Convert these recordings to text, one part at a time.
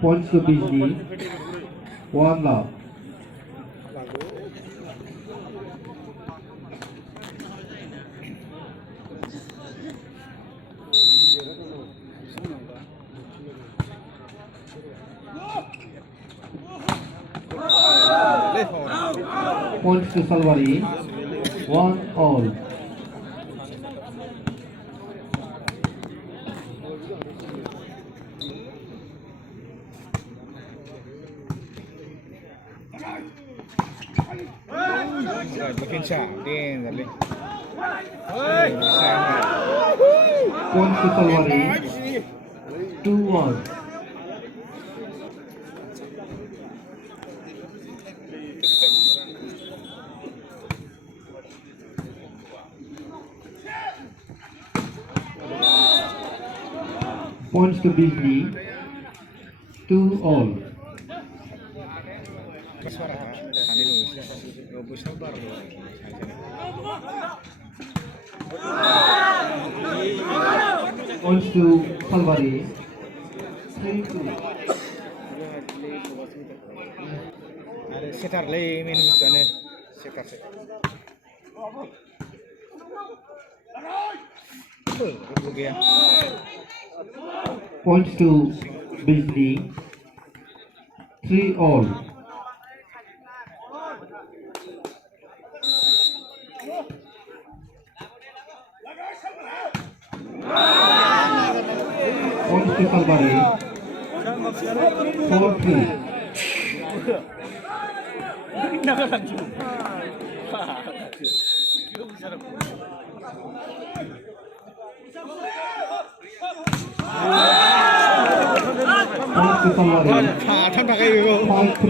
Points to Bijli. 1 love. Points to Salwari. 1 all. Makin din tadi. Points to Salwari. 2-1. Points to Bijli. 2 all. Points to Salwari. 3-2. Ada setar lagi main busanya setar. Points to Bijli. 3 all. Points to Salwari. 4-3. Points to Salwari. 5-3.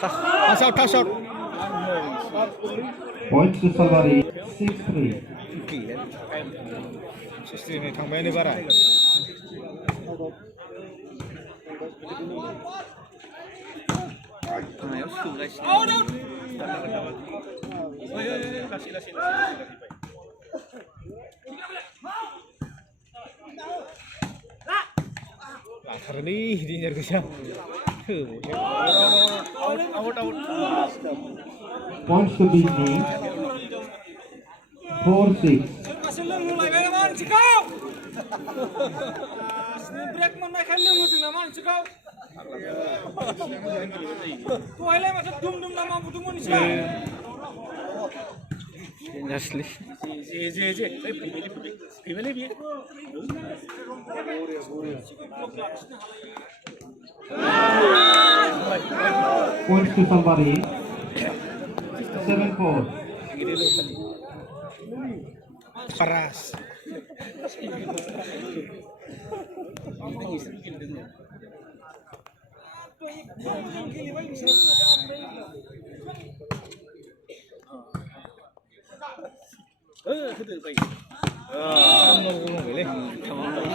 Toss out. Points to Salwari. 6-3. Sistemnya tambah ini bara. Latar nih di nyari siapa? Out. Points to Bijli. 4-6. Break mana kalian mau dengan mana cikau? Tuh ayam macam dum nama butuh manusia. Asli. Points to Salwari. 7-4. Paras.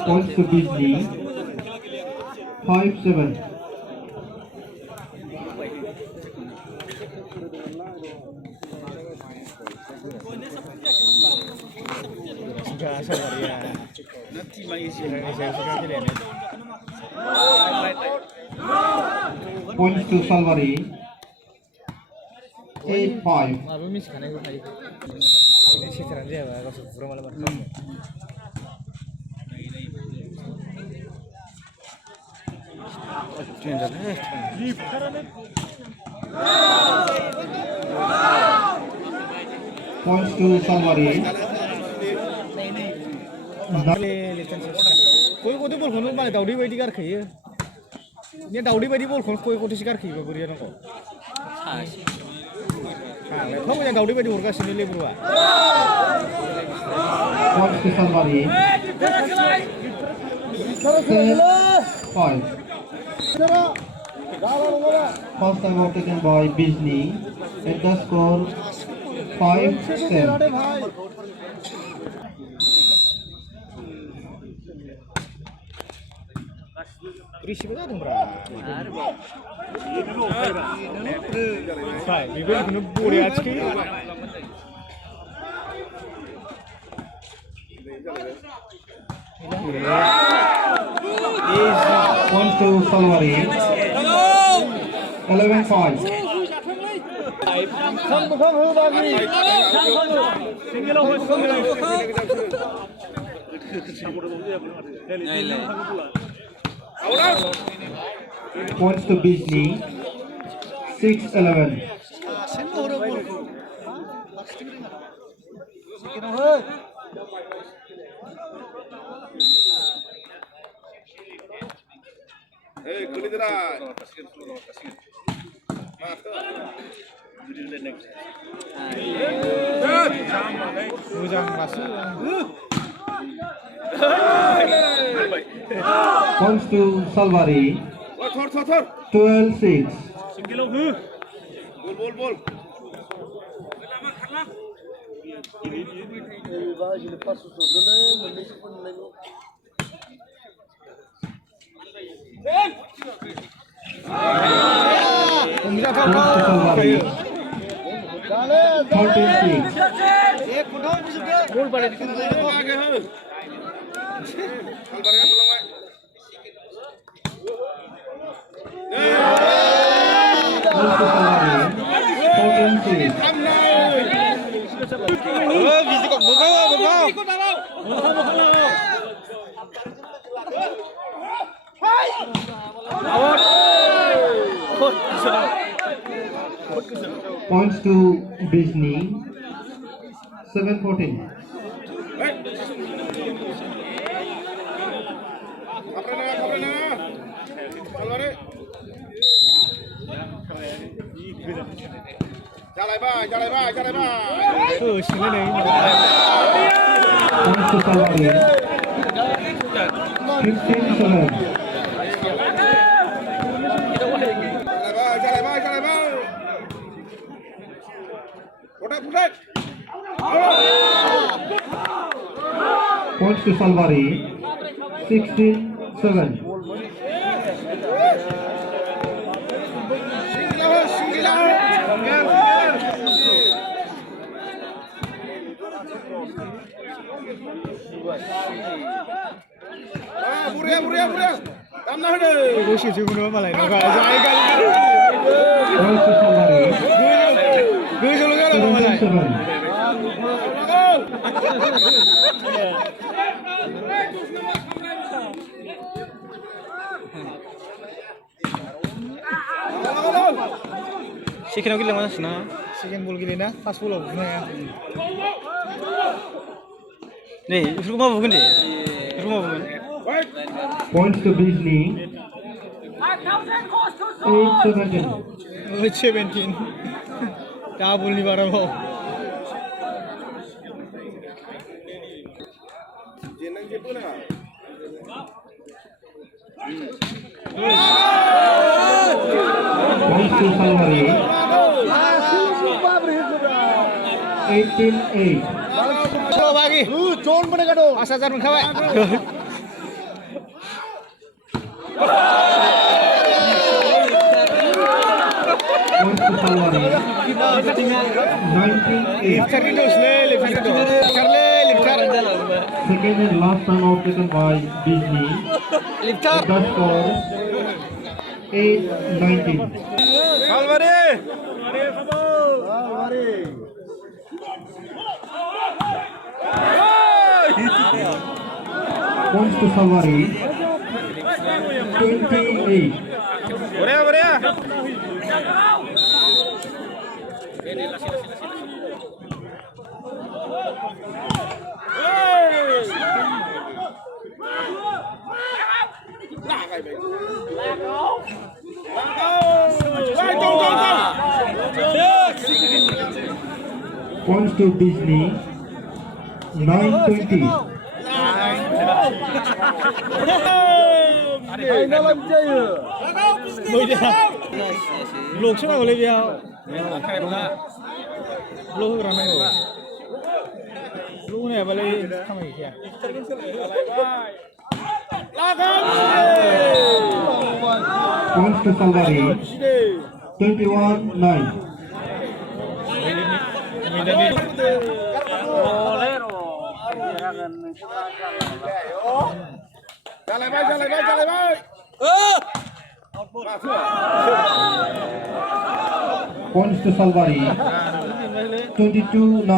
Points to Bijli. 5-7. Sudah sabar ya. Nanti main Indonesia sudah jadi nih. Points to Salwari. 8-5. Apa mis kan aku kali. Ini sih terang dia, aku sebelum malam malam. Points to Salwari. कोई कोई ball खोल माने दाउडी बायदि गारखयो ने दाउडी बायदि ball खोल कोई कोथि गारखयो बोरिया नंगौ हां मोजां दाउडी बायदि हरगासिनो लेब्रुआ Points to Salwari. 10-5. First time out taken by Bijli. At the score 5-10. Receive जादोंब्रा फाय बेबायदिखौनो बरिया थिखोयो Points to Salwari. 11 points. Points to Bijni. 6-11. Hey, kulidra. मोजां लासै Points to Salwari. Thor. 12-6. Bol.ผมจะ Points to Salwari. 13-6. गोल पड़े Points to Salwari. 14-6. Points to Bijni. 7-14. Jalai ba. sini nih Points to Salwari. 15-7. Jalai ba. Putat. Points to Salwari. 16-7. Buria. Tamna hade. Gosip sih gue malah nggak aja Points to Salwari. gue selalu kan malah 17-7. Second gila mana sih second ball gila na fast ball ya nih rumah bukan deh rumah bukan Points to Bijni. 8-17. 17 double nih barang mau Jenang je pun ah. Points to Salwari. 18-8. Coba lagi John mana kado asal jangan kawai Points to Salwari. 19-8. lifter itu lifter Second and last time out taken by Bijni. lifter The score 8-19. Salwari. Points to Salwari. 28. Buria. Points to Bijni. 9-20. lục xuống nào lấy video lục ra này rồi lục này vào đây không phải kìa Lagan. Points to Salwari. 21-9. Jalai bay. Points to Salwari. 22-9.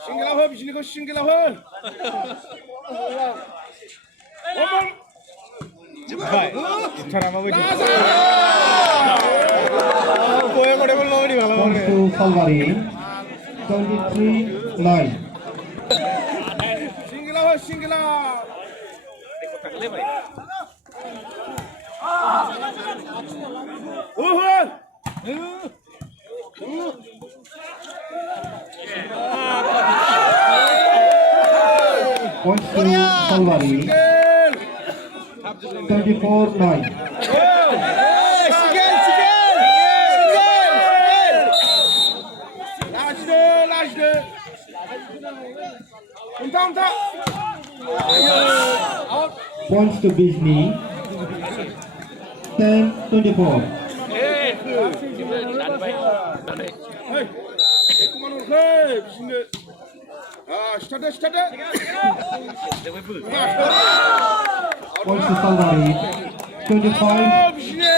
Singgila ho, bisini ko singgila ho. Cara apa begitu? Boya kode pun lawan di malam. Points to Salwari. 23-9. Singgila ho, singgila. Points to Salwari. 24-9. Lajde. Unta. Points to Bizni. 10-24. Hey, kuman hey, bisini. Start. Points to Salwari. 25-10. Bisini.